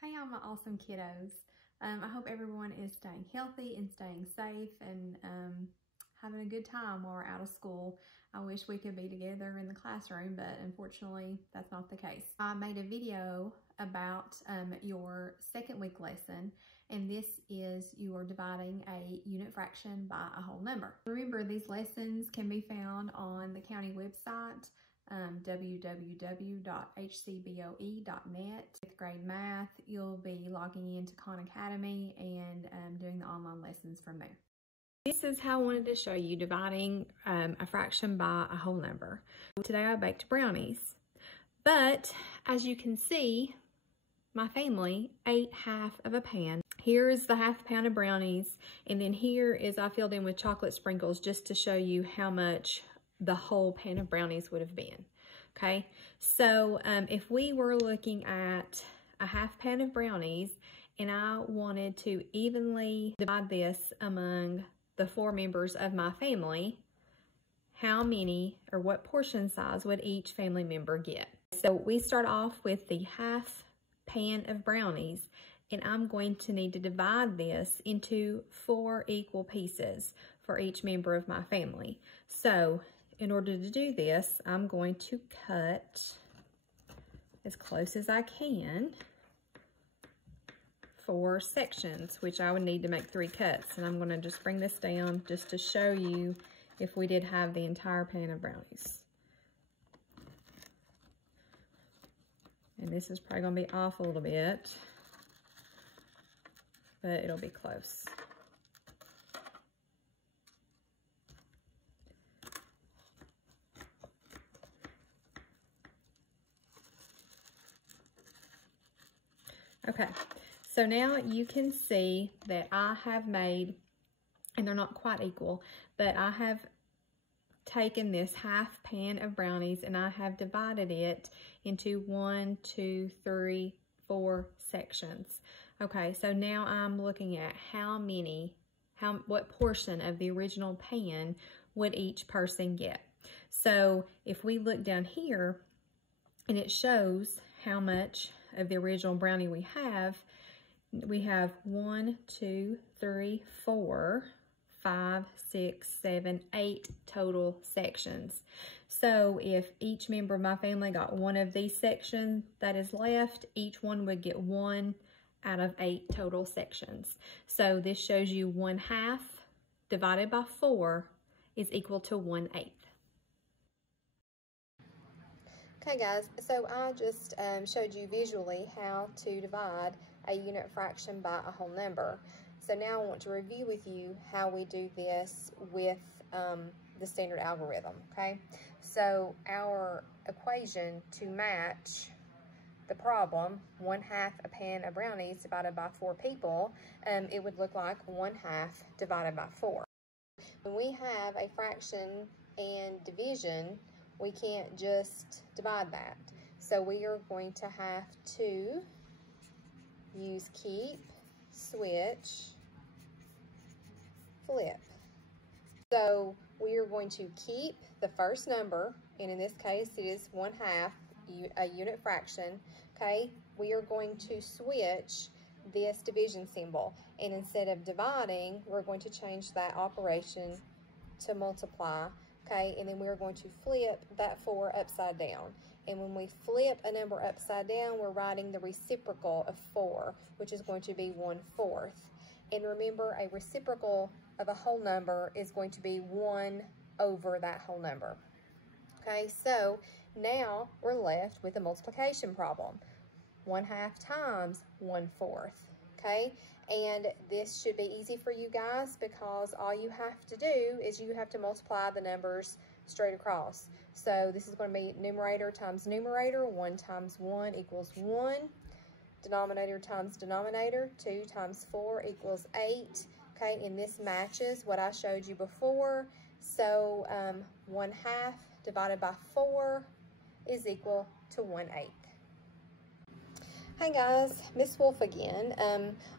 Hey, all my awesome kiddos. I hope everyone is staying healthy and staying safe and having a good time while we're out of school. I wish we could be together in the classroom, but unfortunately that's not the case. I made a video about your second week lesson, and this is you are dividing a unit fraction by a whole number. Remember, these lessons can be found on the county website, www.hcboe.net. Fifth grade math, you'll be logging into Khan Academy and doing the online lessons from there. This is how I wanted to show you dividing a fraction by a whole number. Today I baked brownies, but as you can see, my family ate half of a pan. Here's the half pound of brownies, and then here is I filled in with chocolate sprinkles just to show you how much the whole pan of brownies would have been. Okay, so if we were looking at a half pan of brownies and I wanted to evenly divide this among the 4 members of my family, how many or what portion size would each family member get? So we start off with the half pan of brownies, and I'm going to need to divide this into 4 equal pieces for each member of my family. So in order to do this, I'm going to cut as close as I can 4 sections, which I would need to make 3 cuts. And I'm going to just bring this down just to show you if we did have the entire pan of brownies. And this is probably going to be off a little bit, but it'll be close. Okay, so now you can see that I have made, and they're not quite equal, but I have taken this half pan of brownies and I have divided it into 1, 2, 3, 4 sections. Okay, so now I'm looking at what portion of the original pan would each person get. So if we look down here, and it shows how much of the original brownie we have 1, 2, 3, 4, 5, 6, 7, 8 total sections. So if each member of my family got one of these sections that is left, each one would get 1 out of 8 total sections. So this shows you 1/2 divided by 4 is equal to 1/8. Okay guys, so I just showed you visually how to divide a unit fraction by a whole number. So now I want to review with you how we do this with the standard algorithm, okay? So our equation to match the problem, 1/2 a pan of brownies divided by 4 people, it would look like 1/2 divided by 4. When we have a fraction and division, we can't just divide that. So we are going to have to use keep, switch, flip. So we are going to keep the first number, and in this case it is 1/2, a unit fraction, okay? We are going to switch this division symbol, and instead of dividing, we're going to change that operation to multiply. Okay, and then we're going to flip that 4 upside down. And when we flip a number upside down, we're writing the reciprocal of 4, which is going to be 1/4. And remember, a reciprocal of a whole number is going to be 1 over that whole number. Okay, so now we're left with a multiplication problem. 1/2 times 1/4. Okay, and this should be easy for you guys because all you have to do is you have to multiply the numbers straight across. So this is going to be numerator times numerator. 1 times 1 equals 1. Denominator times denominator. 2 times 4 equals 8. Okay, and this matches what I showed you before. So 1/2 divided by 4 is equal to 1/8. Hey guys, Miss Wolfe again.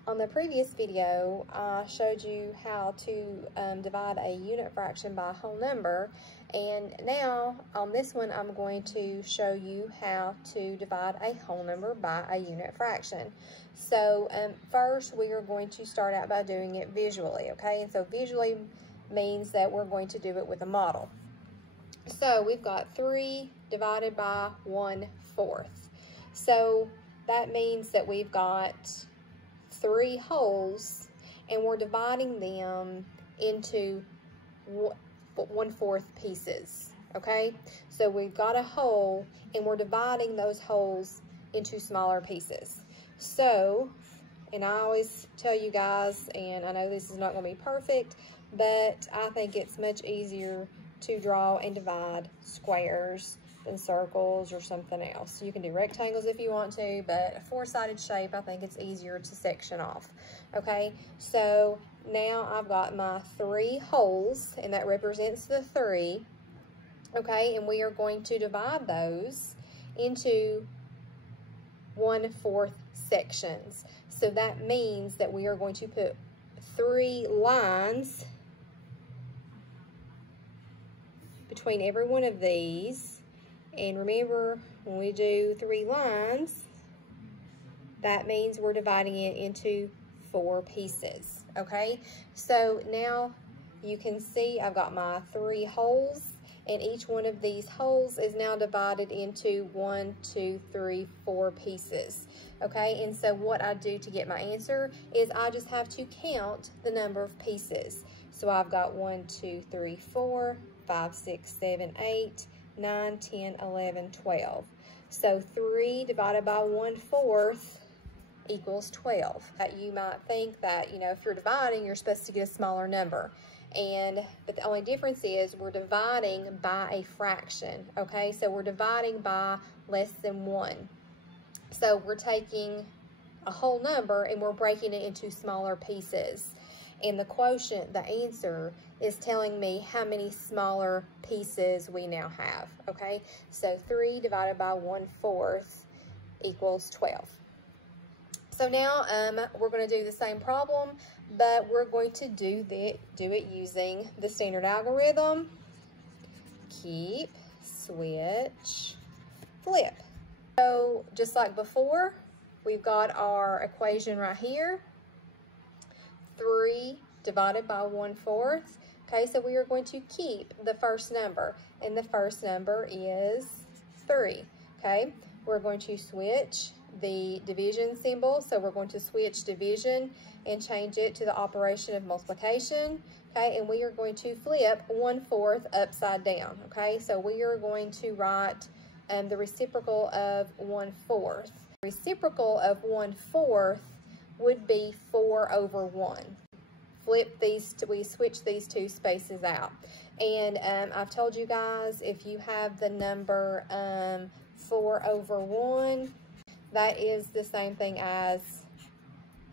On the previous video, I showed you how to divide a unit fraction by a whole number, and now on this one I'm going to show you how to divide a whole number by a unit fraction. So first we are going to start out by doing it visually, okay? And so visually means that we're going to do it with a model. So we've got 3 divided by 1/4. So that means that we've got 3 wholes and we're dividing them into 1/4 pieces, okay? So we've got a whole and we're dividing those wholes into smaller pieces. So, and I always tell you guys, and I know this is not going to be perfect, but I think it's much easier to draw and divide squares than circles or something else. You can do rectangles if you want to, but a 4-sided shape, I think it's easier to section off. Okay, so now I've got my 3 wholes, and that represents the 3. Okay, and we are going to divide those into 1/4 sections. So that means that we are going to put 3 lines between every one of these. And remember, when we do 3 lines, that means we're dividing it into 4 pieces, okay? So now you can see I've got my 3 wholes, and each one of these wholes is now divided into 1, 2, 3, 4 pieces, okay? And so what I do to get my answer is I just have to count the number of pieces. So I've got 1, 2, 3, 4, 5, 6, 7, 8, 9, 10, 11, 12. So 3 divided by 1/4 equals 12. You might think that, you know, if you're dividing, you're supposed to get a smaller number. But the only difference is we're dividing by a fraction, okay? So we're dividing by less than 1. So we're taking a whole number and we're breaking it into smaller pieces. And the quotient, the answer, is telling me how many smaller pieces we now have, okay? So 3 divided by 1/4 equals 12. So now we're going to do the same problem, but we're going to do it using the standard algorithm. Keep, switch, flip. So just like before, we've got our equation right here. 3 divided by 1/4. Okay, so we are going to keep the first number, and the first number is 3. Okay, we're going to switch the division symbol, so we're going to switch division and change it to the operation of multiplication. Okay, and we are going to flip 1/4 upside down. Okay, so we are going to write the reciprocal of 1/4. Reciprocal of 1/4 would be 4/1. Flip these, we switch these 2 spaces out. And I've told you guys, if you have the number 4/1, that is the same thing as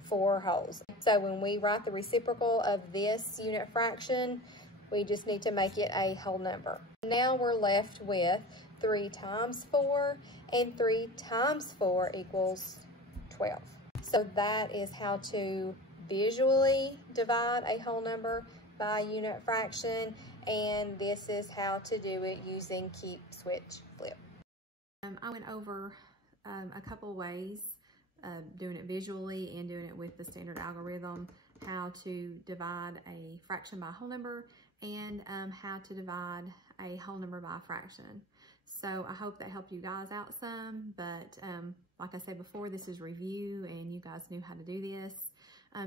4 wholes. So when we write the reciprocal of this unit fraction, we just need to make it a whole number. Now we're left with 3 times 4, and 3 times 4 equals 12. So that is how to visually divide a whole number by a unit fraction, and this is how to do it using keep, switch, flip. I went over a couple ways doing it visually and doing it with the standard algorithm, how to divide a fraction by a whole number, and how to divide a whole number by a fraction. So I hope that helped you guys out some, but like I said before, this is review and you guys knew how to do this.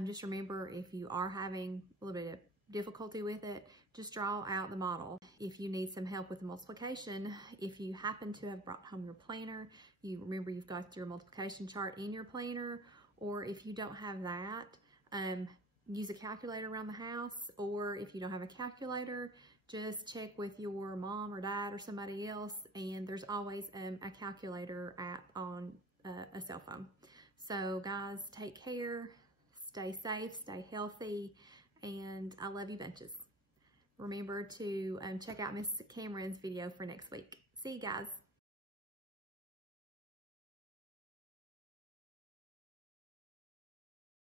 Just remember, if you are having a little bit of difficulty with it, just draw out the model. If you need some help with the multiplication, if you happen to have brought home your planner, you remember you've got your multiplication chart in your planner, or if you don't have that, use a calculator around the house, or if you don't have a calculator, just check with your mom or dad or somebody else, and there's always a calculator app on a cell phone. So guys, take care. Stay safe, stay healthy, and I love you bunches. Remember to check out Miss Cameron's video for next week. See you guys.